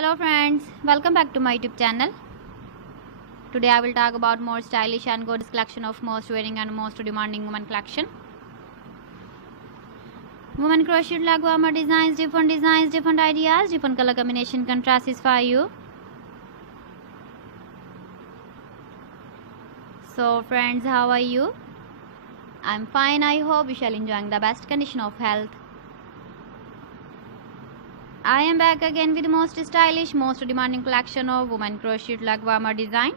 Hello friends, welcome back to my YouTube channel. Today I will talk about more stylish and gorgeous collection of most wearing and most demanding women collection. Women crocheted leg warmer designs, different ideas, different color combination contrasts for you. So friends, how are you? I'm fine. I hope you shall enjoying the best condition of health. I am back again with the most stylish, most demanding collection of women crocheted leg warmer design.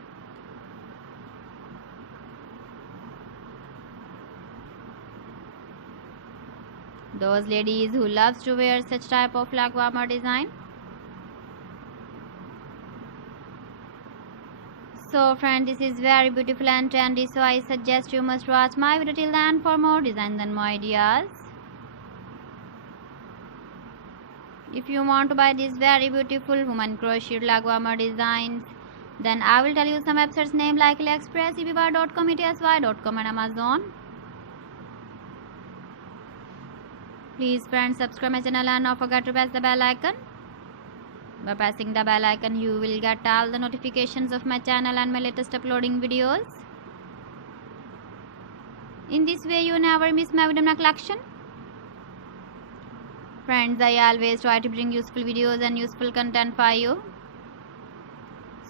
Those ladies who loves to wear such type of leg warmer design. So friend, this is very beautiful and trendy, so I suggest you must watch my video till the end for more designs and more ideas. If you want to buy these very beautiful woman crocheted leg warmer designs, then I will tell you some websites name like AliExpress, eBay.com, ETSY.com and Amazon. Please friends, subscribe my channel and don't forget to press the bell icon. By pressing the bell icon, you will get all the notifications of my channel and my latest uploading videos. In this way, you never miss my video collection. Friends, I always try to bring useful videos and useful content for you.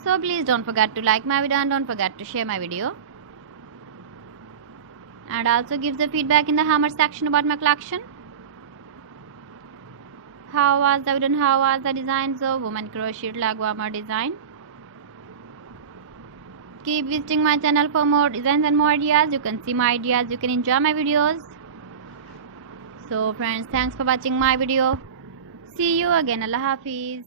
So please don't forget to like my video and don't forget to share my video. And also give the feedback in the comment section about my collection. How was the video and how was the designs of woman crocheted leg warmer design? Keep visiting my channel for more designs and more ideas. You can see my ideas, you can enjoy my videos. So friends, thanks for watching my video. See you again. Allah Hafiz.